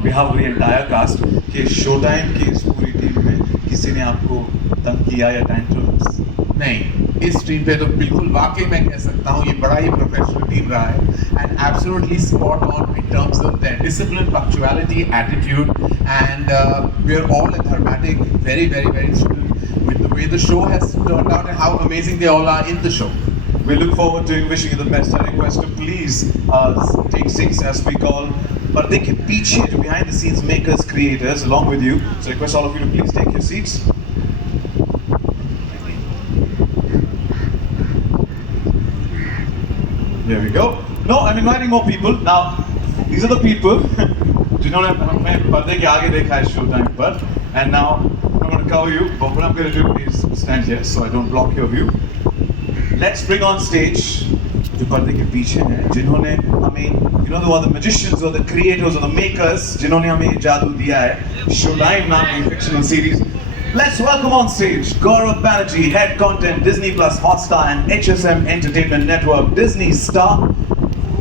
on behalf of the entire cast कि Showtime की इस पूरी टीम में किसी ने आपको तंग किया या tantrums? नहीं, इस टीम पे तो बिल्कुल वाकई मैं कह सकता हूँ ये बड़ा ही प्रोफेशनल टीम रहा है and absolutely spot on in terms of their discipline, punctuality, attitude, and we are all enthusiastic, very, very, very thrilled with the way the show has turned out and how amazing they all are in the show. We look forward to wishing you the best. I request to please take seats as we call पर्दे के पीछे जो behind the scenes makers, creators along with you. So request all of you to please take your seats. There we go. No, I'm inviting more people. Now, these are the people जिन्होंने हमें पर्दे के आगे देखा है Showtime पर. And now, I'm going to cover you. But what I'm going to do is stand here so I don't block your view. Let's bring on stage जो पर्दे के पीछे हैं जिन्होंने हमें the magicians or the creators or the makers जिन्होंने हमें ये जादू दिया है Showtime नाम की fictional series. Let's welcome on stage Gaurav Banerjee, head content Disney Plus, Hotstar and HSM Entertainment Network, Disney star.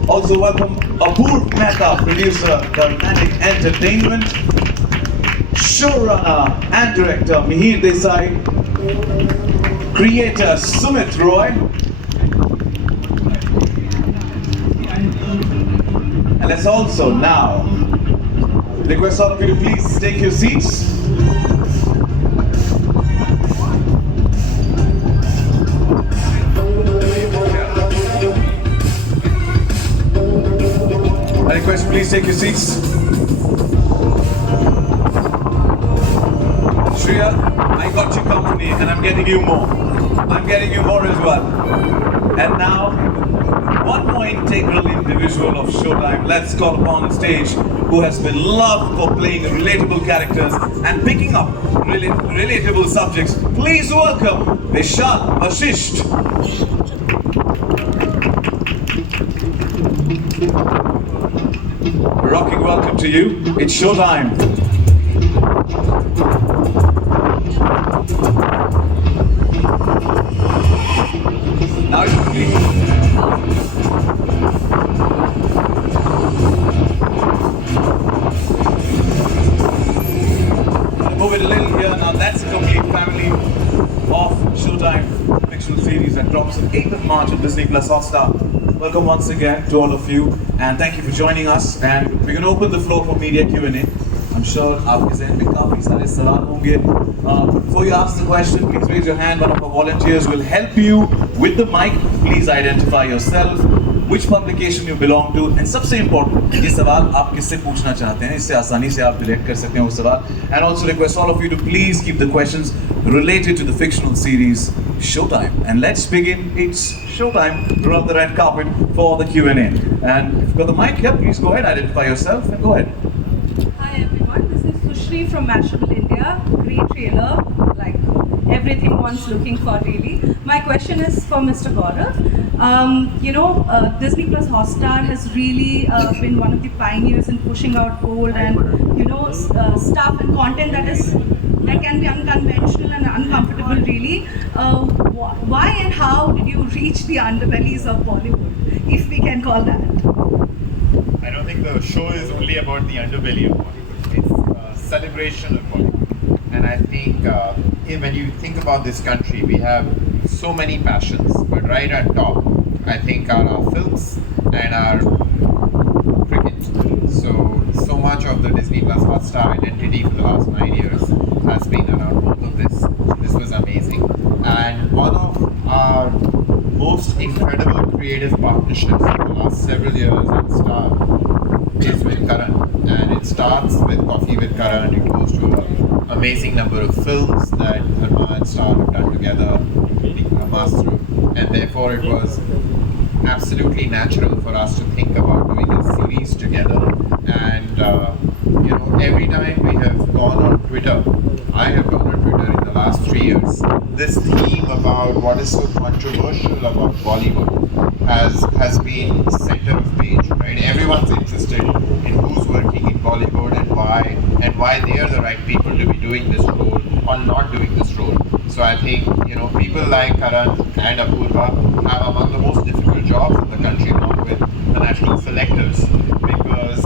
Also welcome Apurv Mehta, producer, Dynamic Entertainment, showrunner and director Mihir Desai, creator Sumit Roy, and let's also now request all of you to please take your seats. I request please take your seats. Shreya, I got you company and I'm getting you more. I'm getting you more as well. And now, one more integral individual of Showtime, let's call upon stage, who has been loved for playing relatable characters and picking up relatable subjects. Please welcome Vishal Vashisht. Rocking welcome to you. It's Showtime. Now you please. Move it a little here. Now that's a complete family of Showtime fictional series that drops on 8th of March on Disney Plus Hotstar. Welcome once again to all of you and thank you for joining us, and we're going to open the floor for media Q&A. I'm sure आपके ज़हन में काफ़ी सारे सवाल होंगे. Before you ask the question, please raise your hand. One of our volunteers will help you with the mic. Please identify yourself, which publication you belong to, and सबसे important, ये सवाल आप किससे पूछना चाहते हैं, इससे आसानी से आप direct कर सकते हैं वो सवाल. And also request all of you to please keep the questions related to the fictional series Showtime. And let's begin. It's Showtime. Roll the red carpet for the Q&A. And if you've got the mic here, please go ahead, identify yourself and go ahead. Hi everyone, this is Sushri from Mashable India. Great trailer, like everything one's looking for really. My question is for Mr. Gaurav. Disney Plus Hotstar has really been one of the pioneers in pushing out bold and stuff and content that can be unconventional and uncomfortable really. Why and how did you reach the underbellies of Bollywood, if we can call that? I don't think the show is only about the underbelly of Bollywood. It's a celebration of Bollywood. And I think when you think about this country, we have so many passions, but right at top, I think are our films and our cricket. So much of the Disney Plus Hotstar identity for the last 9 years has been around both of this. This was amazing. And one of our most incredible creative partnerships for the last several years at Star is with Karan. And it starts with Coffee with Karan. It goes to an amazing number of films that Dharma and Star have done together, including Brahmastra. And therefore it was absolutely natural for us to think about doing a series together. And every time we have gone on Twitter, I have gone on Twitter in the last 3 years, this theme about what is so controversial about Bollywood has been center of page, right? Everyone's interested in who's working in Bollywood and why they are the right people to be doing this role or not doing this role. So I think people like Karan and Apurva have among the most difficult jobs in the country along with the national selectors, because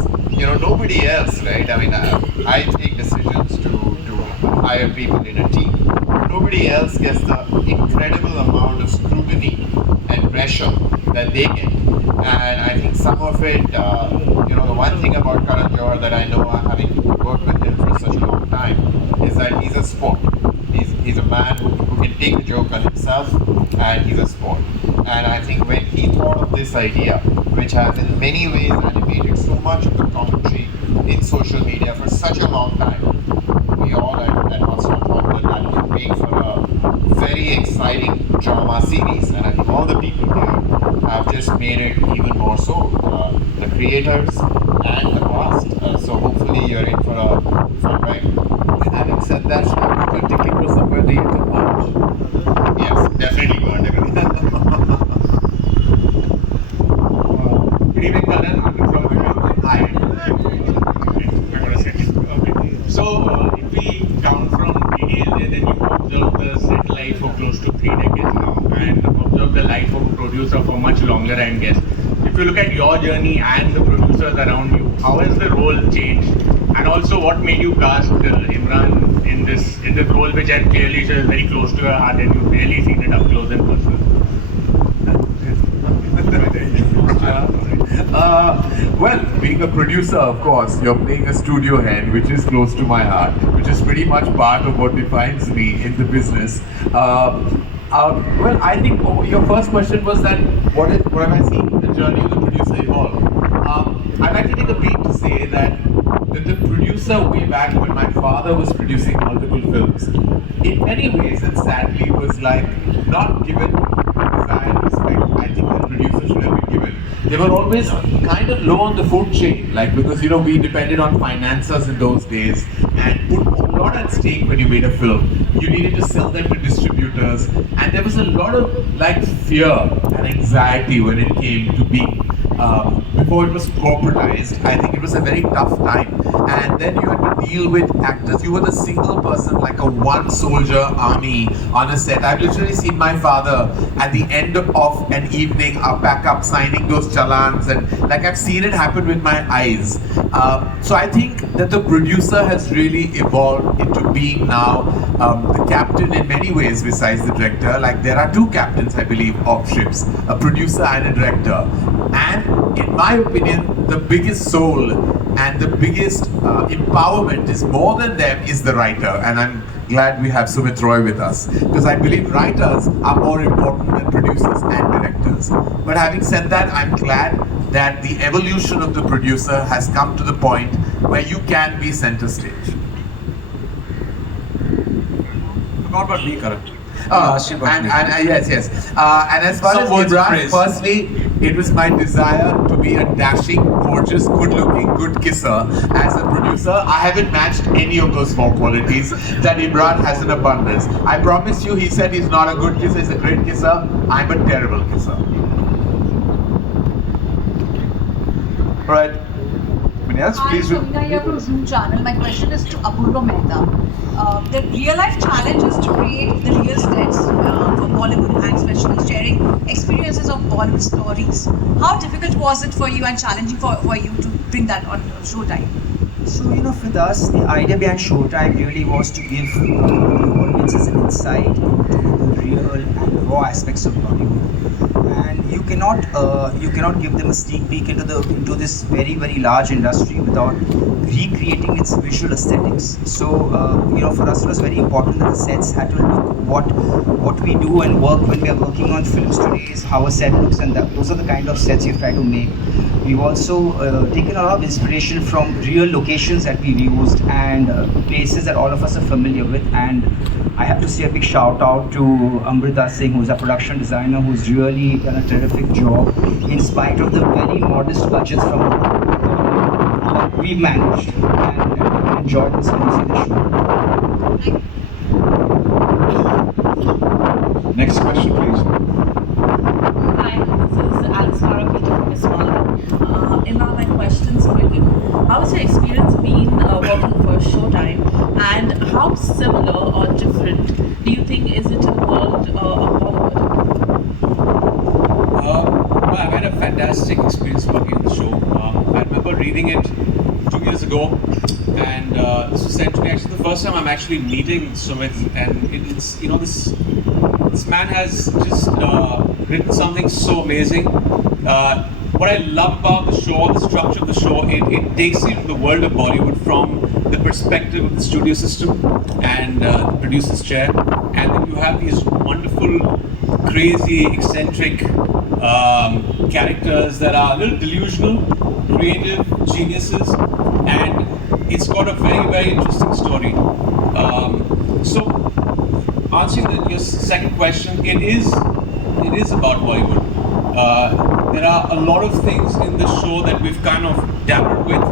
nobody else, right? I mean, I take decisions to hire people in a team. Nobody else gets the incredible amount of scrutiny and pressure that they get. And I think some of it, the one thing about Karan Johar that I know, having worked with him for such a long time, is that he's a sport. He's a man who can take a joke on himself, and he's a sport. And I think when he thought of this idea, which has in many ways animated so much of the commentary in social media for such a long time, we all at Hotstar thought that would make for a very exciting drama series. And I think all the people here have just made it even more so. The creators and the cast. So hopefully you're in for a fun ride. Having said that, should I book a ticket for somewhere the 8th of March? Yes, definitely go on, definitely. Good evening, Karan. I'm from Hi. So, if we count from DDLJ, then you observed the set life for close to 3 decades now, and observed the life of a producer for much longer, I guess. If you look at your journey and the producers around you, how has the role changed? And also, what made you cast Imran in this role, which I clearly is very close to your heart, and you've really seen it up close and personal? Well, being a producer, of course, you're playing a studio head, which is close to my heart, which is pretty much part of what defines me in the business. Well, I think your first question was that what have I seen the journey of the producer evolve? I'd like to take a beat to say that the producer way back when my father was producing multiple films, in many ways and sadly was like not given the desired respect I think the producer should have been given. They were always kind of low on the food chain, like because we depended on financiers in those days and put a lot at stake when you made a film. You needed to sell them to distributors, and there was a lot of fear and anxiety when it came to being before it was corporatized. I think it was a very tough time, and then you had to deal with actors. You were the single person, like a one soldier army on a set. I've literally seen my father at the end of an evening pack up, signing those challans, and I've seen it happen with my eyes. So I think that the producer has really evolved into being now the captain in many ways besides the director. There are two captains, I believe, of ships, a producer and a director. And in my opinion, the biggest soul and the biggest empowerment is more than them is the writer. And I'm glad we have Sumit Roy with us, because I believe writers are more important than producers and directors. But having said that, I'm glad that the evolution of the producer has come to the point where you can be center stage. What about me, Karan? Yes. And as far as Imran, firstly, it was my desire to be a dashing, gorgeous, good-looking, good kisser. As a producer, I haven't matched any of those four qualities that Imran has in abundance. I promise you, he said he's not a good kisser, he's a great kisser. I'm a terrible kisser. Alright. Yes, Hi, please. Sonia here from Zoom channel. My question is to Apurva Mehta. The real life challenge is to create the real sets for Bollywood and especially sharing experiences of Bollywood stories. How difficult was it for you and challenging for you to bring that on Showtime? So, for us, the idea behind Showtime really was to give the audiences an insight into the real and raw aspects of Bollywood. And you cannot give them a sneak peek into this very, very large industry without recreating its visual aesthetics. So, for us it was very important that the sets had to look what we do and work when we are working on films today is how a set looks, and those are the kind of sets you try to make. We've also taken a lot of inspiration from real locations that we've used and places that all of us are familiar with. And I have to say a big shout out to Amrita Singh, who's a production designer, who's really done a terrific job in spite of the very modest budgets from we've managed, and enjoyed this when you see the show. Next question, please. Hi, this is Alex Carapita from Miss World. Imran, my questions for you. How has your experience been working for Showtime, and how similar or different do you think is it in the world of Bollywood? Well, and this was sent to me actually the first time I'm actually meeting Sumit, and it's this man has just written something so amazing. What I love about the show, the structure of the show, it takes you to the world of Bollywood from the perspective of the studio system and the producer's chair, and then you have these wonderful, crazy, eccentric characters that are a little delusional, creative geniuses, and it's got a very, very interesting story. So, answering your second question, it is about Bollywood. There are a lot of things in the show that we've kind of dabbled with,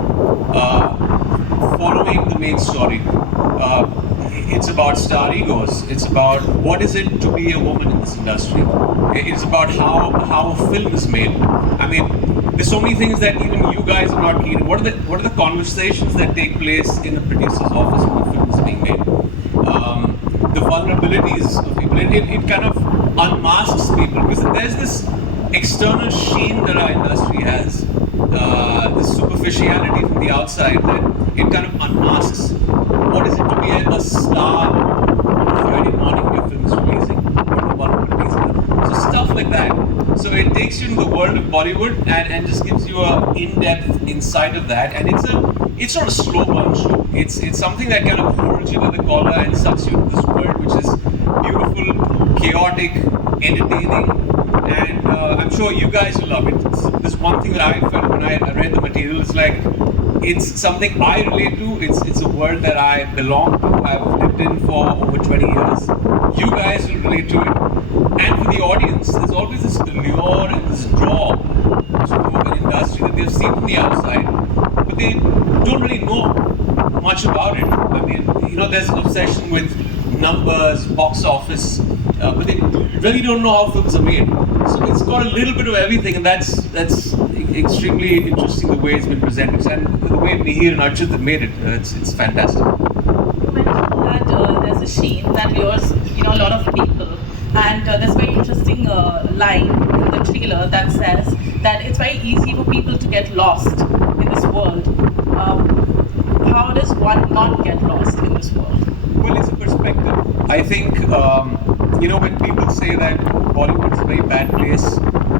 following the main story. It's about star egos. It's about what is it to be a woman in this industry. It's about how a film is made. I mean, there's so many things that even you guys are not keen in. What are the conversations that take place in the producer's office when the film is being made? The vulnerabilities of people. It kind of unmasks people because there's this external sheen that our industry has, this superficiality from the outside that it kind of unmasks. What is it to be a star on a Friday morning when your film is releasing? What are the vulnerabilities? So stuff like that. So it takes you into the world of Bollywood and just gives you a in-depth insight of that. And it's not a slow burn show. It's something that kind of holds you by the collar and sucks you into this world, which is beautiful, chaotic, entertaining, and I'm sure you guys will love it. This one thing that I felt when I read the material is like it's something I relate to. It's a world that I belong to. I've lived in for over 20 years. You guys will relate to it, and for the audience, there's always this allure and this draw to an industry that they've seen from the outside, but they don't really know much about it. I mean, there's an obsession with numbers, box office, but they really don't know how films are made. So it's got a little bit of everything, and that's extremely interesting the way it's been presented, and the way Mihir and Archit have made it. It's fantastic. You mentioned that there's a sheen that lures a lot of people, and there's a very interesting line in the trailer that says that it's very easy for people to get lost in this world. How does one not get lost in this world? Well, it's a perspective. I think, when people say that Bollywood is a very bad place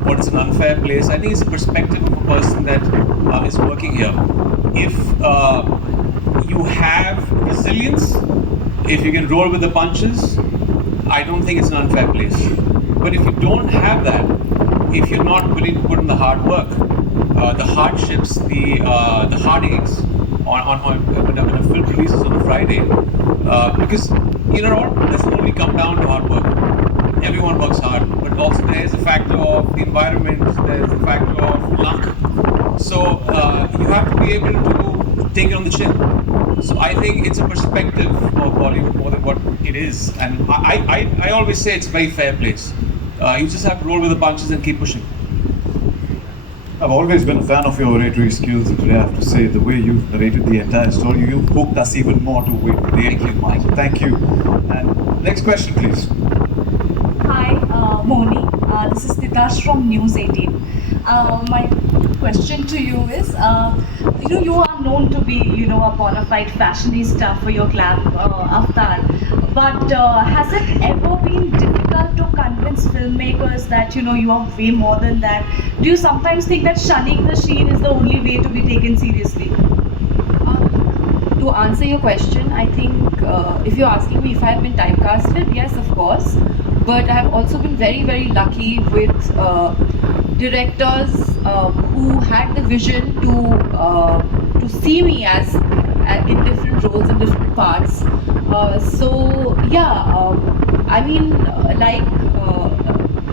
or it's an unfair place, I think it's a perspective of a person that is working here. If you have resilience, if you can roll with the punches, I don't think it's an unfair place. But if you don't have that, if you're not willing to put in the hard work, the hardships, the heartaches when a film releases on a Friday, because it doesn't only come down to hard work. Everyone works hard, but also there's a factor of the environment, there's a factor of luck. So you have to be able to take it on the chin. So I think it's a perspective of Bollywood more than what it is, and I always say it's a very fair place. You just have to roll with the punches and keep pushing. I've always been a fan of your oratory skills, and today I have to say the way you've narrated the entire story, you've hooked us even more to wait for the end of Mike. Thank you. And next question, please. Hi, Moni. This is Titash from News 18. My question to you is, you are known to be, a bona fide fashionista for your club, Avatar. But has it ever been difficult to convince filmmakers that, you are way more than that? Do you sometimes think that shunning the sheen is the only way to be taken seriously? To answer your question, I think if you're asking me if I have been typecasted, yes, of course. But I have also been very, very lucky with directors who had the vision to see me as in different roles, in different parts. I mean, like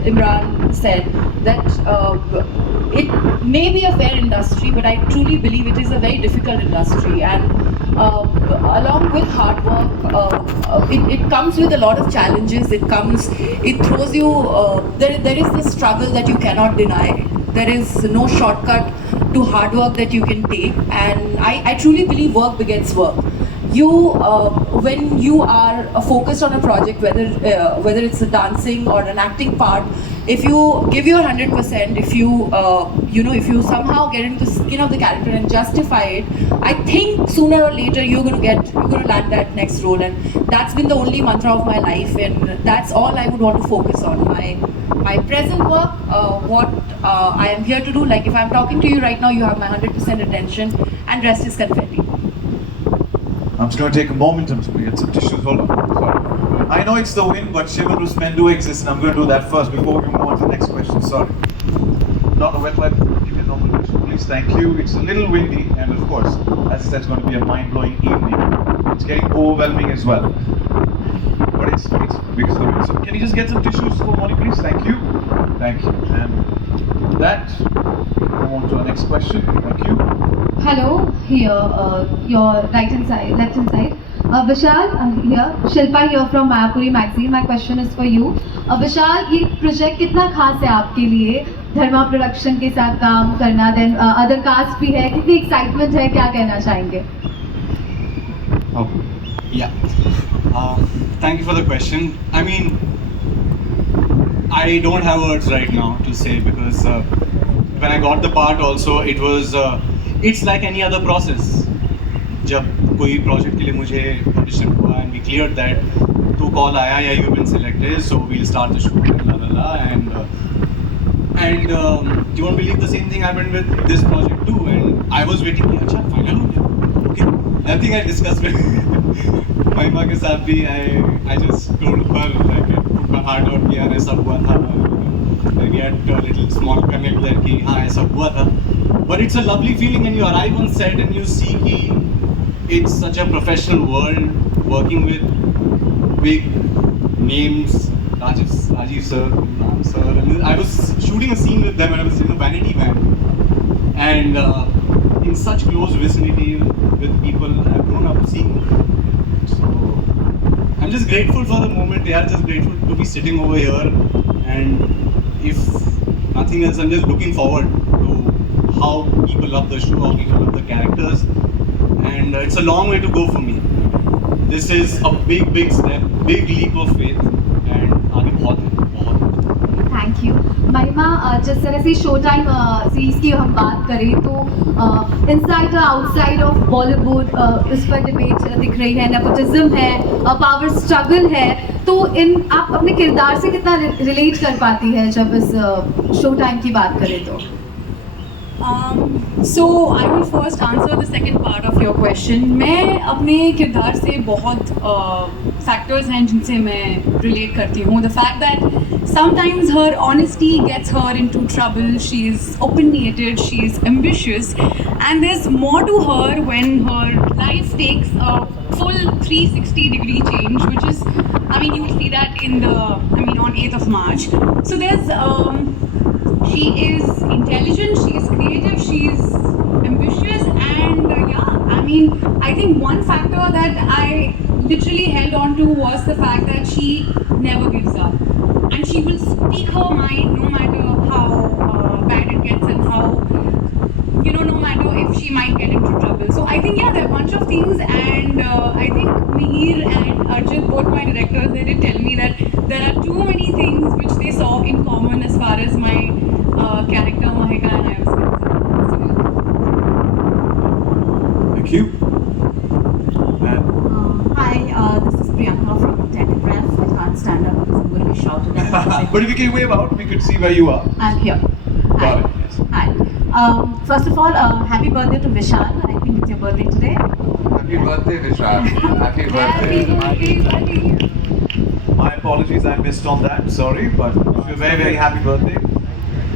Imran said, that it may be a fair industry, but I truly believe it is a very difficult industry, and along with hard work, it comes with a lot of challenges. It throws you, there is the struggle that you cannot deny. There is no shortcut to hard work that you can take, and I truly believe work begets work. When you are focused on a project, whether it's a dancing or an acting part, if you give your 100%, if you if you somehow get into the skin of the character and justify it, I think sooner or later you're gonna land that next role, and that's been the only mantra of my life, and that's all I would want to focus on. My present work, what I am here to do. Like if I'm talking to you right now, you have my 100% attention, and rest is confetti. I'm just going to take a moment. I'm just going to get some tissues. Hold on. Sorry. I know it's the wind, but chivalrous men do exist, and I'm going to do that first before we move on to the next question. Sorry. Not a wet wipe. Give me a normal question, please. Thank you. It's a little windy, and of course, as I said, it's going to be a mind-blowing evening. It's getting overwhelming as well. But it's because of the wind. So can you just get some tissues for Molly, please? Thank you. Thank you. And with that, we can move on to our next question. Thank you. Hello, here, your right hand side, left hand side. Vishal, here. Shilpa here from Mayapuri magazine. My question is for you. Vishal, ये project कितना खास है आपके लिए? धर्मा production के साथ काम करना, then other cast भी है. कितनी excitement है? क्या कहना चाहेंगे? Oh, yeah. Thank you for the question. I mean, I don't have words right now to say because when I got the part also, it was. It's like any other process. जब कोई project के लिए मुझे audition हुआ and we cleared that, तो call आया, yeah, you've been selected, so we'll start the shoot and you won't believe the same thing happened with this project too, and I was waiting कि अच्छा final हो गया, okay. I think I discussed with महिमा के साथ भी I just told her like I put my heart out कि यार ऐसा हुआ था, we had a little small connect there कि हाँ ऐसा हुआ था. But it's a lovely feeling when you arrive on set and you see that it's such a professional world, working with big names, Rajiv sir, Ram sir. And I was shooting a scene with them and I was in a vanity van. And in such close vicinity with people I've grown up seeing. So I'm just grateful for the moment. They are just grateful to be sitting over here. And if nothing else, I'm just looking forward to how people love the show, how people love the characters, and it's a long way to go for me. This is a big step, big leap of faith, and आगे बहुत है. Thank you. महिमा, जिस तरह से show time series की हम बात करें तो इनसाइड और आउटसाइड ऑफ बॉलीवुड इस पर डिबेट दिख रही है, नेपोटिज्म है, पावर स्ट्रगल है, तो आप अपने किरदार से कितना रिलेट कर पाती है जब इस शो टाइम की बात करें तो? So I will first answer the second part of your question. मैं अपने किरदार से बहुत factors हैं जिनसे मैं relate करती हूँ. The fact that sometimes her honesty gets her into trouble. She is opinionated, she is ambitious, and there's more to her when her life takes a full 360-degree change, which is, I mean, you will see that on 8th of March. So she is intelligent, she is creative, she is ambitious, and I think one factor that I literally held on to was the fact that she never gives up, and she will speak her mind no matter how bad it gets and how, no matter if she might get into trouble. So I think there are a bunch of things, and I think Mihir and Arjun, both my directors, they did tell me that there are too many things which they saw in common as far as my character Mahika and I was concerned. Thank you. Hi, this is Priyanka from Telegraph. I can't stand up because I'm going to be shouted at. But if you can wave out, we could see where you are. I'm here. Got it, yes. Hi. First of all, happy birthday to Vishal. I think it's your birthday today. Happy birthday, Vishal. Happy birthday. My apologies, I missed on that. Sorry, but a very happy birthday.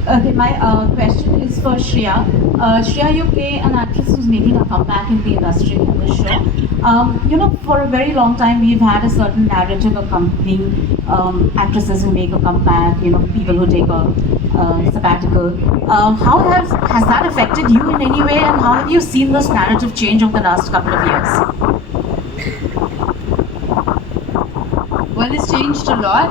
Okay, my question is for Shreya. Shreya, you play an actress who's making a comeback in the industry in this show. For a very long time we've had a certain narrative accompanying actresses who make a comeback, people who take a sabbatical. How has that affected you in any way, and how have you seen this narrative change over the last couple of years? Well, it's changed a lot.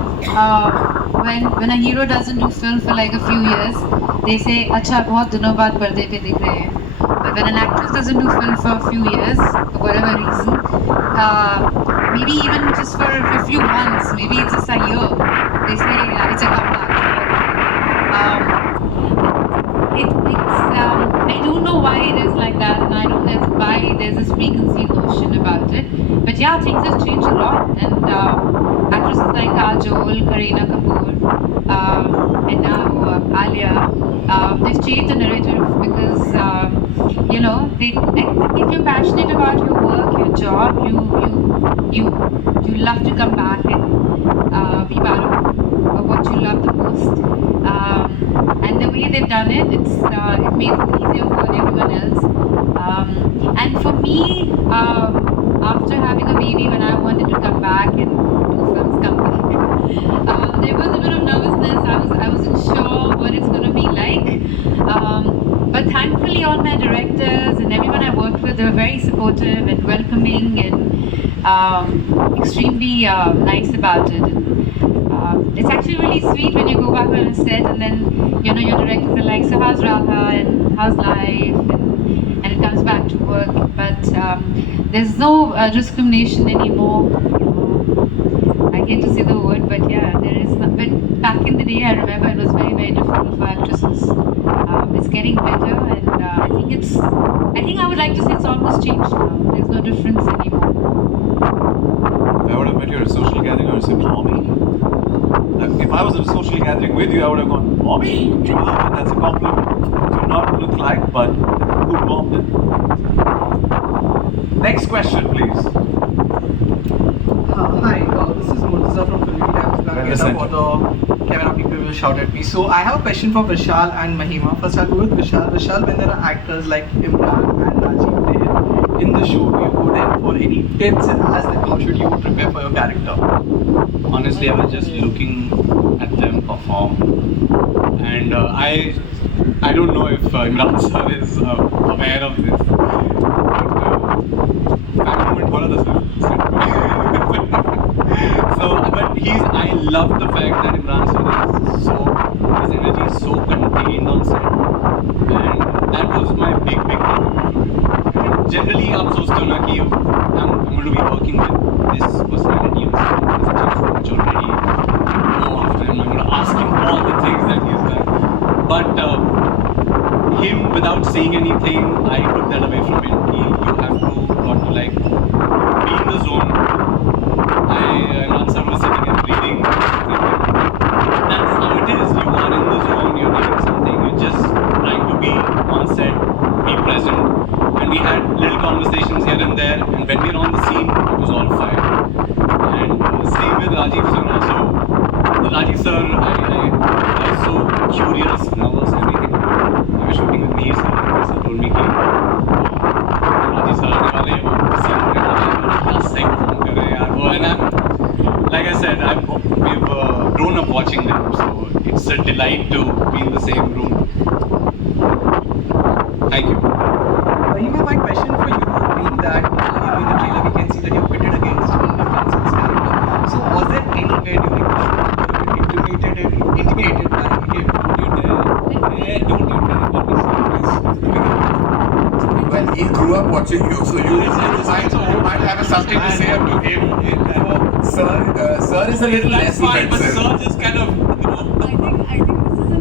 When a hero doesn't do film for like a few years, they say, "Acha, बहुत दिनों बाद पर्दे पे दिख रहे हैं." But when an actress doesn't do film for a few years, for whatever reason, maybe even just for a few months, maybe it's just a year, they say it's a comeback. I don't know why it is like that, and I don't know why there's this preconceived notion about it. But yeah, things have changed a lot, and actresses like Kajol, Kareena Kapoor, and now Alia, they've changed the narrative because you know, if you're passionate about your work, your job, you love to come back and be part of what you love the most. And the way they've done it, it makes it easier for everyone else. And for me, after having a baby, when I wanted to come back and do films, come back, there was a bit of nervousness. I wasn't sure what it's going to be like. But thankfully, all my directors and everyone I worked with, they were very supportive and welcoming and extremely nice about it. And, it's actually really sweet when you go back on a set and then, you know, your directors are like, so how's Radha and how's life? And it comes back to work. But there's no discrimination anymore. I hate to say the word, but yeah, there is. But back in the day, I remember it was very, very difficult for actresses. It's getting better, and I think I would like to say it's almost changed now. There's no difference anymore. If I would have met you at a social gathering, I would have said, Mommy. If I was at a social gathering with you, I would have gone, Mommy. Wow, that's a compliment. Do not look like, but good mom then. Next question, please. Hi, this is Murtaza from Filmity. I was planning for the camera people will shout at me. So I have a question for Vishal and Mahima. First I'll go with Vishal. Vishal, when there are actors like Imran and Rajiv there in the show, do you go there for any tips and ask them how should you prepare for your character? Honestly, I was just looking at them perform, and I don't know if Imran sir is aware of this. But moment, bola tha sir. So, but I love the fact that Imran sir his energy is so contained on set, and that was my big thing. Generally, I'm so stoned कि I'm going to be working with this personality on set. He's so much already. Go after him. I'm going to ask him all the things that he's done. But him, without saying anything, I took that away from him. You have got to like be in the zone. Imran sir was sitting and reading. That's how it is. You are in the zone. You're doing something. You're just trying to be on set, be present. And we had little conversations here and there, and when we were on the scene, it was all fire. And same with Rajiv sir also. Rajiv sir, I was so curious, nervous, everything. They were shooting with me, sir told me कि Rajiv sir आने वाले हैं, वो scene होने वाला है, क्या सही perform कर रहे हैं यार वो. And like I said, we've grown up watching them, so it's a delight to be in the same room. Thank you. My question for you would be that in the trailer we can see that you're pitted against Imran's character. So was there anywhere during the show you were intimidated by him? Don't you dare call me sir. Well, he grew up watching you, so you might have something to say up to him. Sir is a little less fine, but offensive. sir just kind of. I think this is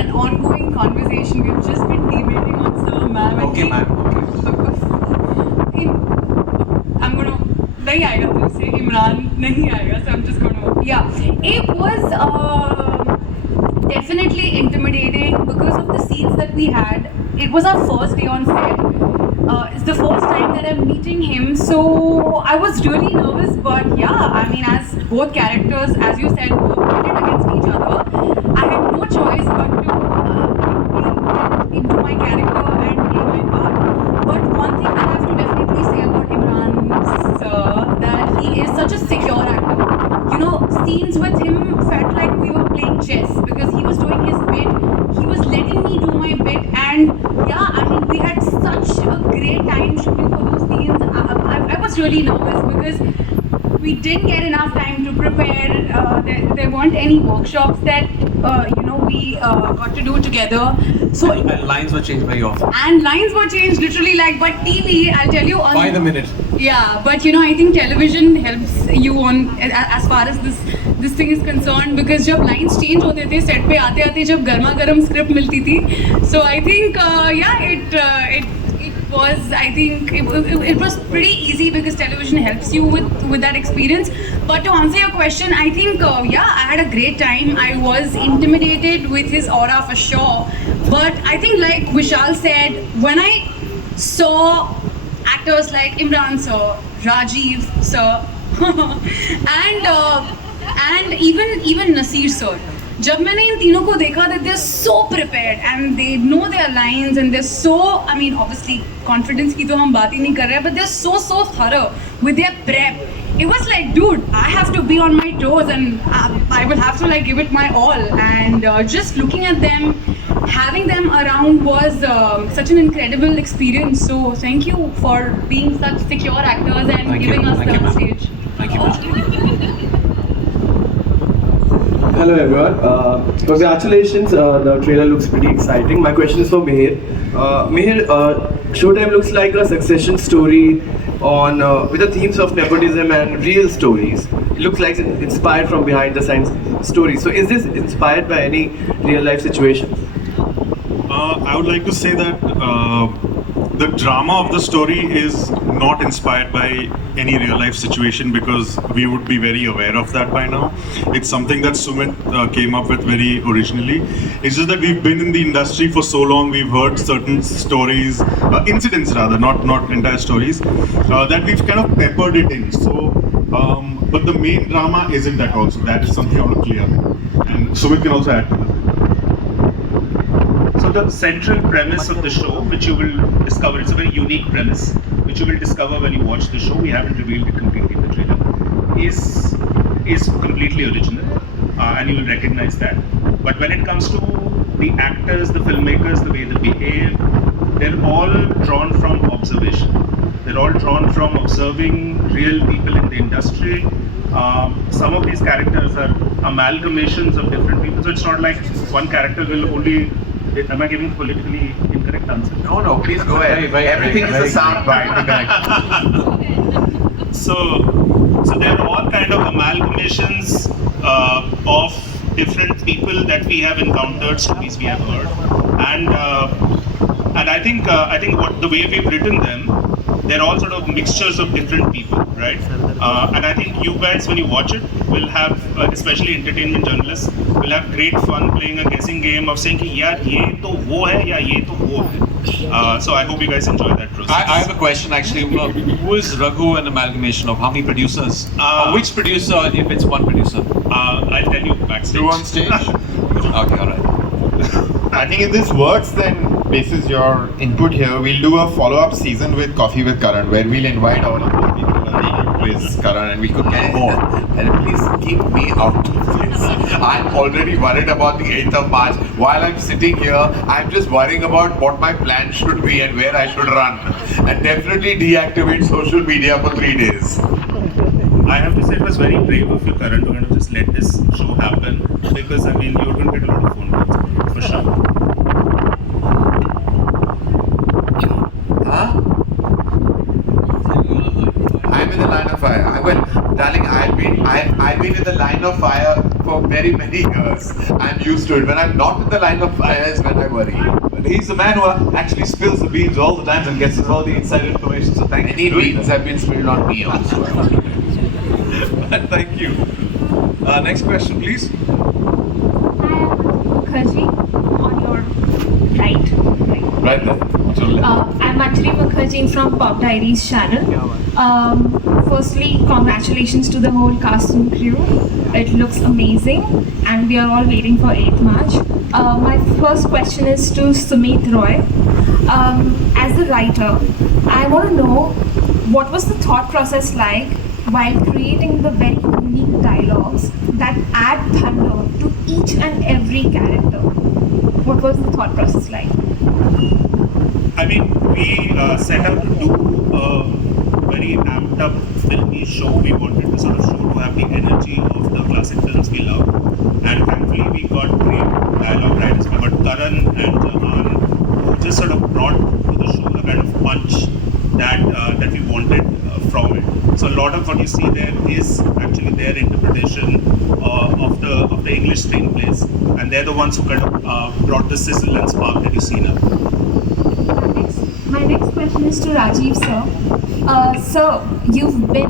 an ongoing conversation. We've just been debating on Sir, ma'am. Okay, ma'am. I'm gonna नहीं आएगा फिर से इमरान नहीं आएगा so I'm just gonna it was definitely intimidating because of the scenes that we had. It was our first day on set. It's the first time that I'm meeting him, so I was really nervous. But yeah, I mean, as both characters, as you said, were pitted against each other, I had no choice but to get into my character and play my part. But one thing that I have to definitely say about Imran sir, that he is such a secure actor. You know, scenes with him felt like we were playing chess because he was doing his bit, he was letting me do my bit, and yeah, I mean, we had such a great time shooting for those scenes. I was really nervous because we didn't get enough time to prepare. There weren't any workshops that we got to do together. So And lines were changed very often. and lines were changed literally but TV, I'll tell you, By the minute. yeah, but I think television helps you on as far as this this thing is concerned, because जब lines change होते थे set पे आते आते जब गर्मा गर्म script मिलती थी, so I think it was, I think it was pretty easy because television helps you with that experience. But to answer your question, I think I had a great time. I was intimidated with his aura for sure, but I think like Vishal said, when I saw actors like Imran sir, Rajiv sir, and even Nasir sir, जब मैंने इन तीनों को देखा that they're so prepared and they know their lines and they're so, I mean obviously confidence की तो हम बात ही नहीं कर रहे, but they're so thorough with their prep. It was like, dude, I have to be on my toes and I will have to like give it my all. And just looking at them, having them around was such an incredible experience. So thank you for being such secure actors and giving us the stage. Thank you. Hello everyone. Congratulations. The trailer looks pretty exciting. My question is for Mihir. Mihir, Showtime looks like a succession story on with the themes of nepotism and real stories. It looks like it's inspired from behind the scenes stories. So is this inspired by any real life situation? I would like to say that the drama of the story is not inspired by any real life situation, because we would be very aware of that by now. It's something that Sumit came up with very originally. It's just that we've been in the industry for so long, we've heard certain stories, incidents rather, not entire stories, that we've kind of peppered it in. So, but the main drama isn't that also. That is something I want to clear. And Sumit can also add to this. So the central premise of the show, which you will discover, it's a very unique premise, which you will discover when you watch the show. We haven't revealed it completely in the trailer. Is completely original, and you will recognize that. But when it comes to the actors, the filmmakers, the way they behave, they're all drawn from observation. They're all drawn from observing real people in the industry. Some of these characters are amalgamations of different people, so it's not like one character will only. Am I giving politically incorrect answer? No, please go ahead. Everything is a sound bite. So they're all kind of amalgamations of different people that we have encountered, stories we have heard, and I think what the way we've written them, they're all sort of mixtures of different people, right? And I think you guys, when you watch it, will have, especially entertainment journalists, will have great fun playing a guessing game of saying, "यार ये तो वो है या ये तो वो है." So I hope you guys enjoy that process. I have a question actually. Who is Raghu an amalgamation of? How many producers? Which producer, if it's one producer? I'll tell you backstage. You on stage? Okay, alright. I think if this works, then basis your input here, we'll do a follow-up season with Coffee with Karan, where we'll invite all of those people and they will quiz Karan, and we could get more. And please keep me out of this. I'm already worried about the 8th of March. While I'm sitting here, I'm just worrying about what my plan should be and where I should run. And definitely deactivate social media for 3 days. I have to say it was very brave of you, Karan, to kind of just let this show happen, because I mean you're going to get a lot of phone calls for sure. Huh? I'm in the line of fire. Well, darling, I've been in the line of fire for very many years. I'm used to it. When I'm not in the line of fire is when I worry. But he's the man who actually spills the beans all the time and gets us all the inside information. So thank you. Many beans have been spilled on me also. Thank you. Next question, please. Mukherjee, on your right. Right there. I'm actually Mukherjee from Pop Diaries channel. Firstly, congratulations to the whole cast and crew. It looks amazing, and we are all waiting for 8th March. My first question is to Sumit Roy. As a writer, I want to know what was the thought process like while creating the very unique dialogues that add thunder to each and every character. What was the thought process like? I mean, we set out to do a very amped up filmy show. We wanted the sort of show to have the energy of the classic films we love. And thankfully we got great dialogue writers. We got Karan and Jahan, who just sort of brought to the show the kind of punch that we wanted from it. So a lot of what you see there is actually their interpretation of the English screenplays, and they're the ones who kind of brought the sizzle and spark that you see now. My next question is to Rajiv sir. Sir, you've been